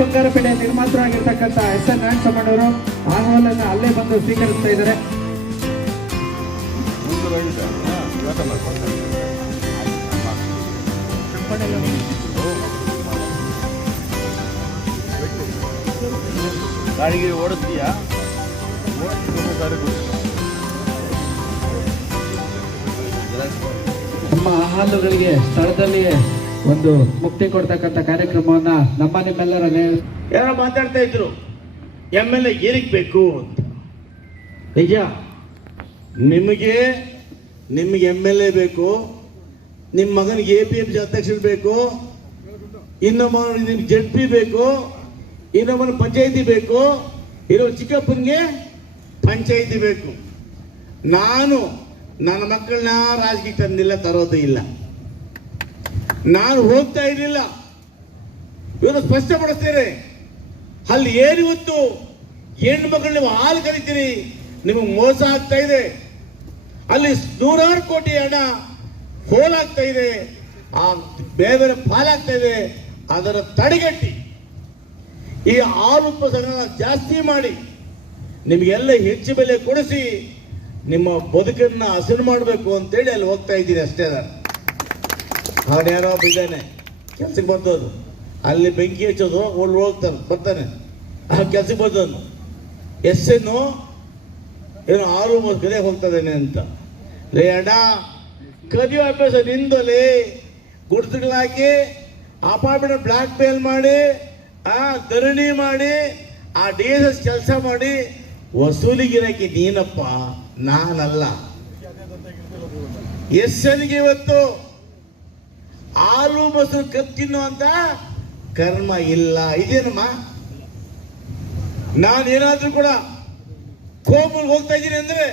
Bangarpet ನಿರ್ಮಾತರಾಗಿರ್ತಕ್ಕಂಥ SN ನಾರಾಯಣಸ್ವಾಮಿಯವರು ಆಹ್ವಾನ ಅಲ್ಲೇ ಬಂದು ಸ್ವೀಕರಿಸ್ತಾ ಇದ್ದಾರೆ. ಗಾಡಿಗೆ ಓಡಿಸ್ತೀಯಾ? ನಮ್ಮ ಹಾಲುಗಳಿಗೆ ಸ್ಥಳದಲ್ಲಿ ಒಂದು ಮುಕ್ತಿ ಕೊಡ್ತಕ್ಕಂಥ ಕಾರ್ಯಕ್ರಮವನ್ನ ನಿಮ್ಮೆಲ್ಲರಲ್ಲಿ ಯಾರೋ ಮಾತಾಡ್ತಾ ಇದ್ರು, MLA ಏನಕ್ಕೆ ಬೇಕು ಅಂತ. ನಿಜ, ನಿಮಗೆ MLA ಬೇಕು, ನಿಮ್ಮ ಮಗನಿಗೆ APMC ಅಧ್ಯಕ್ಷರು ಬೇಕು, ಇನ್ನೊಬ್ಬ ನಿಮ್ಗೆ ZP ಬೇಕು, ಇನ್ನೊಬ್ಬನ ಪಂಚಾಯಿತಿ ಬೇಕು, ಇನ್ನೊಬ್ಬ ಚಿಕ್ಕಪ್ಪನಿಗೆ ಪಂಚಾಯಿತಿ ಬೇಕು. ನಾನು ನನ್ನ ಮಕ್ಕಳನ್ನ ರಾಜಕೀಯ ತಂದಿಲ್ಲ, ತರೋದು ಇಲ್ಲ, ನಾನು ಹೋಗ್ತಾ ಇರಲಿಲ್ಲ. ಇವತ್ತು ಸ್ಪಷ್ಟಪಡಿಸ್ತೇನೆ, ಅಲ್ಲಿ ಏನಿವತ್ತು ಹೆಣ್ಣು ಮಕ್ಕಳು ನೀವು ಹಾಲು ಕರಿತೀರಿ, ನಿಮಗೆ ಮೋಸ ಆಗ್ತಾ ಇದೆ. ಅಲ್ಲಿ ನೂರಾರು ಕೋಟಿ ಹಣ ಹೋಲಾಗ್ತಾ ಇದೆ, ಆ ಬೇರೆ ಪಾಲಾಗ್ತಾ ಇದೆ. ಅದರ ತಡೆಗಟ್ಟಿ ಈ ಹಾಲು ಉತ್ಪಾದನೆ ಜಾಸ್ತಿ ಮಾಡಿ ನಿಮಗೆಲ್ಲ ಹೆಚ್ಚು ಬೆಲೆ ಕೊಡಿಸಿ ನಿಮ್ಮ ಬದುಕನ್ನ ಹಸನು ಮಾಡಬೇಕು ಅಂತೇಳಿ ಅಲ್ಲಿ ಹೋಗ್ತಾ ಇದ್ದೀನಿ ಅಷ್ಟೇ. ನಾನು ಅವನು ಯಾರೋ ಒಬ್ಬ ಇದ್ದಾನೆ ಕೆಲ್ಸಕ್ಕೆ ಬಂದವನು, ಅಲ್ಲಿ ಬೆಂಕಿ ಹಚ್ಚೋದು ಬರ್ತಾನೆ, ಆ ಕೆಲ್ಸಕ್ಕೆ ಬಂದವನು SN ಏನೋ 6 ಕಡೆ ಹೋಗ್ತಾ ಇದ್ದಾನೆ ಅಂತ. ಲೇ ಅಣ್ಣ, ಕದಿಯೋ ಅಭ್ಯಾಸ ನಿಂದಲೇ ಗುಡ್ಸ್ಗಳಾಕಿ ಅಪಾರ್ಟ್ಮೆಂಟ್ ಬ್ಲಾಕ್ ಮೇಲ್ ಮಾಡಿ, ಧರಣಿ ಮಾಡಿ, ಆ DSS ಕೆಲಸ ಮಾಡಿ ವಸೂಲಿಗಿರಕ್ಕೆ ನೀನಪ್ಪ, ನಾನಲ್ಲ. SNಗೆ ಇವತ್ತು ಹಾಲು ಮೊಸರು ಕತ್ತಿನ್ನು ಅಂತ ಕರ್ಮ ಇಲ್ಲ. ಇದೇನಮ್ಮ, ನಾನೇನಾದ್ರೂ ಕೂಡ ಕೋಮಲ್ ಹೋಗ್ತಾ ಇದ್ದೀನಿ ಅಂದ್ರೆ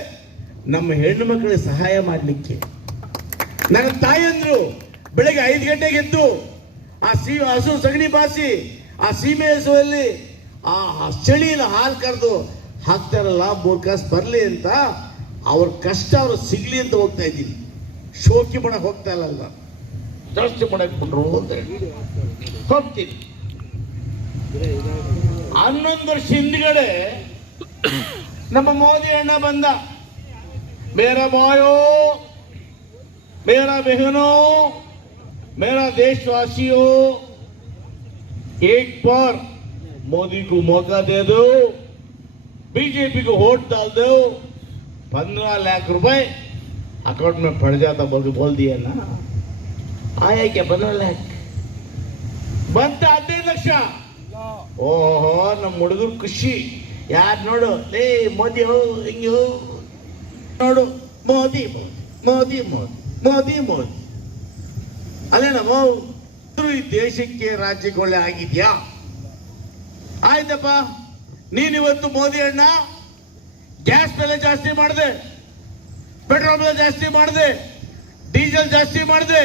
ನಮ್ಮ ಹೆಣ್ಣು ಮಕ್ಕಳಿಗೆ ಸಹಾಯ ಮಾಡಲಿಕ್ಕೆ. ನನ್ನ ತಾಯಂದ್ರು ಬೆಳಗ್ಗೆ 5 ಗಂಟೆಗೆ ಎದ್ದು ಆ ಹಸು ಸಗಣಿ ಬಾಸಿ ಆ ಸೀಮೆ ಹಸುವಲ್ಲಿ ಆ ಚಳಿಯಲ್ಲಿ ಹಾಲು ಕರೆದು ಹಾಕ್ತಾರಲ್ಲ, 3 ಕಾಸು ಬರಲಿ ಅಂತ, ಅವ್ರ ಕಷ್ಟ ಅವ್ರು ಸಿಗ್ಲಿ ಅಂತ ಹೋಗ್ತಾ ಇದ್ದೀನಿ. ಶೋಕಿ ಮಾಡಕ್ ಹೋಗ್ತಾ ಇಲ್ಲ, ಜಾಸ್ತಿ ಮಾಡಕ್ ಬಿಟ್ರು ಅಂತ ಹೇಳಿ ಹೋಗ್ತೀನಿ. 11 ವರ್ಷ ಹಿಂದ್ಗಡೆ ನಮ್ಮ ಮೋದಿ ಅಣ್ಣ ಬಂದ. ಮೇರಾ ಬಾಯೋ, ಮೇರಾ ಬೆಹನೋ, ಮೇರಾ ದೇಶವಾಸಿಯೋ, एक बार मोदी को मौका दे दो, बीजेपी को वोट डाल दो, 15 लाख रुपए अकाउंट में पड़ जाता बोल दिया ना. आया क्या 15 लाख? ಬಂತ 15 ಲಕ್ಷ. ಓಹೋ, ನಮ್ಮ ಹುಡುಗರು ಖುಷಿ. ಯಾರು ನೋಡು, ಲೇ ಮೋದಿ ಹಿಂಗೆ ನೋಡು, ಮೋದಿ ಮೋದಿ ಮೋದಿ ಮೋದಿ ಮೋದಿ ಅಲ್ಲೇನಮ್ಮ. ಈ ದೇಶಕ್ಕೆ ರಾಜ್ಯಕ್ಕೆ ಒಳ್ಳೆ ಆಗಿದ್ಯಾ? ಆಯ್ತಪ್ಪ, ನೀನಿವತ್ತು ಮೋದಿ ಅಣ್ಣ ಗ್ಯಾಸ್ ಬೆಲೆ ಜಾಸ್ತಿ ಮಾಡಿದೆ, ಪೆಟ್ರೋಲ್ ಬೆಲೆ ಜಾಸ್ತಿ ಮಾಡಿದೆ, ಡೀಸೆಲ್ ಜಾಸ್ತಿ ಮಾಡಿದೆ,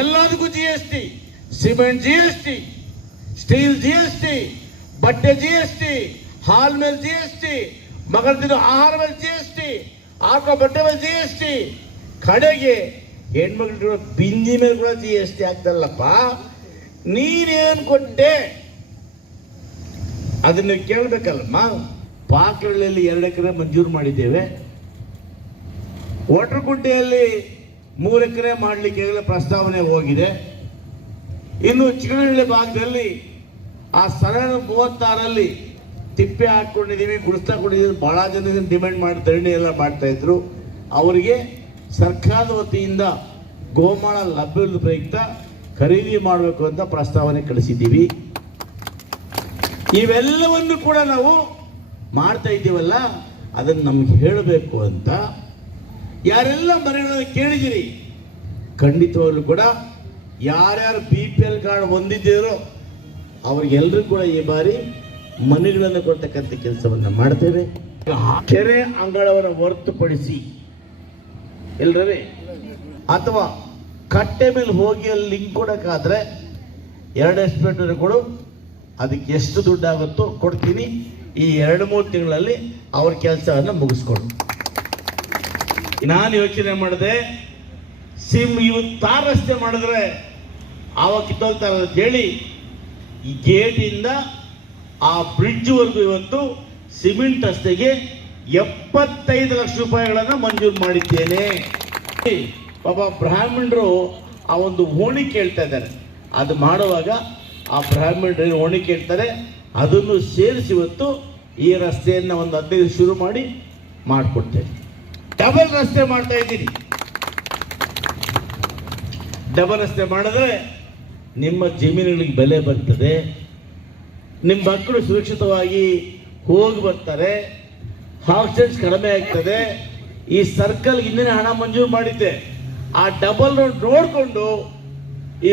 ಎಲ್ಲದಕ್ಕೂ GST, cement GST, steel GST, ಬಟ್ಟೆ GST, ಹಾಲ್ ಮೇಲೆ GST, ಮಗಳ ತಿನ್ನೋ ಆಹಾರ ಮೇಲೆ GST, ಹಾಕೋ ಬಟ್ಟೆ ಮೇಲೆ GST, ಕಡೆಗೆ ಹೆಣ್ಮಕ್ಳು ಬಿಂದಿ ಮೇಲೆ ಕೂಡ GST ಆಗ್ತಲ್ಲಪ್ಪ. ನೀನೇನ್ ಕೊಟ್ಟೆ ಅದನ್ನ ಕೇಳ್ಬೇಕಲ್ಲಮ್ಮ. ಪಾಕರಳ್ಳಿಯಲ್ಲಿ 2 ಎಕರೆ ಮಂಜೂರು ಮಾಡಿದ್ದೇವೆ. ಒಟ್ರಗುಂಟೆಯಲ್ಲಿ 3 ಎಕರೆ ಮಾಡಲಿಕ್ಕೆ ಪ್ರಸ್ತಾವನೆ ಹೋಗಿದೆ. ಇನ್ನು ಚಿಕ್ಕನಹಳ್ಳಿ ಭಾಗದಲ್ಲಿ ಆ ಸರಳ 36ರಲ್ಲಿ ತಿಪ್ಪೆ ಹಾಕೊಂಡಿದ್ದೀವಿ, ಗುಡಿಸ್ತಾ ಕೊಟ್ಟಿದ್ದೀವಿ. ಬಹಳ ಜನ ಡಿಮ್ಯಾಂಡ್ ಮಾಡಿ ಧರಣಿ ಎಲ್ಲ ಮಾಡ್ತಾ ಇದ್ರು. ಅವರಿಗೆ ಸರ್ಕಾರದ ವತಿಯಿಂದ ಗೋಮಾಳ ಲಭ್ಯದ ಪ್ರಯುಕ್ತ ಖರೀದಿ ಮಾಡಬೇಕು ಅಂತ ಪ್ರಸ್ತಾವನೆ ಕಳಿಸಿದ್ದೀವಿ. ಇವೆಲ್ಲವನ್ನು ಕೂಡ ನಾವು ಮಾಡ್ತಾ ಇದ್ದೀವಲ್ಲ, ಅದನ್ನು ನಮ್ಗೆ ಹೇಳಬೇಕು ಅಂತ ಯಾರೆಲ್ಲ ಮನೆಗಳನ್ನು ಕೇಳಿದಿರಿ, ಖಂಡಿತವಾಗ್ಲೂ ಕೂಡ ಯಾರ್ಯಾರು BPL ಕಾರ್ಡ್ ಹೊಂದಿದ್ದೀರೋ ಅವ್ರಿಗೆಲ್ಲರೂ ಕೂಡ ಈ ಬಾರಿ ಮನೆಗಳನ್ನು ಕೊಡ್ತಕ್ಕಂಥ ಕೆಲಸವನ್ನು ಮಾಡ್ತೇವೆ. ಕೆರೆ ಅಂಗಳವನ್ನು ಹೊರತುಪಡಿಸಿ ಇಲ್ರೇ, ಅಥವಾ ಕಟ್ಟೆ ಮೇಲೆ ಹೋಗಿ ಅಲ್ಲಿ ಲಿಂಕ್ ಕೊಡೋಕ್ಕಾದ್ರೆ 2 ಎಸ್ಟಿಮೇಟ್ ಕೊಡು, ಅದಕ್ಕೆ ಎಷ್ಟು ದುಡ್ಡಾಗುತ್ತೋ ಕೊಡ್ತೀನಿ. ಈ 2-3 ತಿಂಗಳಲ್ಲಿ ಅವ್ರ ಕೆಲಸವನ್ನು ಮುಗಿಸ್ಕೊಡು. ನಾನು ಯೋಚನೆ ಮಾಡಿದೆ, ಇವತ್ತು ತಾರ್ ರಸ್ತೆ ಮಾಡಿದ್ರೆ ಆವಾಗ ಕಿತ್ತೋಗ್ತಾರೆ ಅಂತ ಹೇಳಿ ಈ ಗೇಟಿಂದ ಆ ಬ್ರಿಡ್ಜ್ವರೆಗೂ ಇವತ್ತು ಸಿಮೆಂಟ್ ರಸ್ತೆಗೆ 75 ಲಕ್ಷ ರೂಪಾಯಿಗಳನ್ನು ಮಂಜೂರು ಮಾಡಿದ್ದೇನೆ. ಪಾಪ ಬ್ರಾಹ್ಮಣರು ಆ ಒಂದು ಓಣಿ ಕೇಳ್ತಾ ಇದ್ದಾರೆ. ಅದು ಮಾಡುವಾಗ ಆ ಬ್ರಾಹ್ಮಣರು ಓಣಿ ಕೇಳ್ತಾರೆ, ಅದನ್ನು ಸೇರಿಸಿ ಇವತ್ತು ಈ ರಸ್ತೆಯನ್ನು ಒಂದು 15 ಶುರು ಮಾಡಿ ಮಾಡಿಕೊಡ್ತೇನೆ. ಡಬಲ್ ರಸ್ತೆ ಮಾಡ್ತಾ ಇದ್ದೀನಿ. ಡಬಲ್ ರಸ್ತೆ ಮಾಡಿದ್ರೆ ನಿಮ್ಮ ಜಮೀನುಗಳಿಗೆ ಬೆಲೆ ಬರ್ತದೆ, ನಿಮ್ಮ ಮಕ್ಕಳು ಸುರಕ್ಷಿತವಾಗಿ ಹೋಗಿ ಬರ್ತಾರೆ, ಆಕ್ಸಿಡೆಂಟ್ಸ್ ಕಡಿಮೆ ಆಗ್ತದೆ. ಈ ಸರ್ಕಲ್ ಹಿಂದಿನ ಹಣ ಮಂಜೂರು ಮಾಡಿದ್ದೆ, ಆ ಡಬಲ್ ರೋಡ್ ನೋಡಿಕೊಂಡು ಈ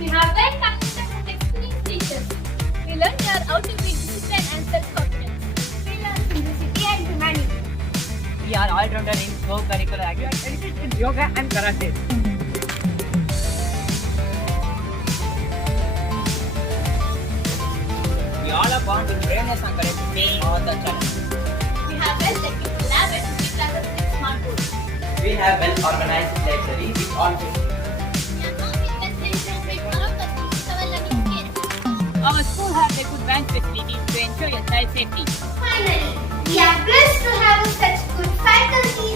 We have well connected and experienced teachers. We learn here how to be disciplined and self-confident. We learn simplicity and humanity. We are all-rounder in co-curricular activities in yoga and karate. We all are born with braveness and courage to face all the challenges. We have well-equipped lab and classes with smart boards. We have well-organized library with all facilities. We are now in the center with all of the things our learning skills. Our school has a good bench facilities to ensure your child's safety. Finally, we are blessed to have such good faculty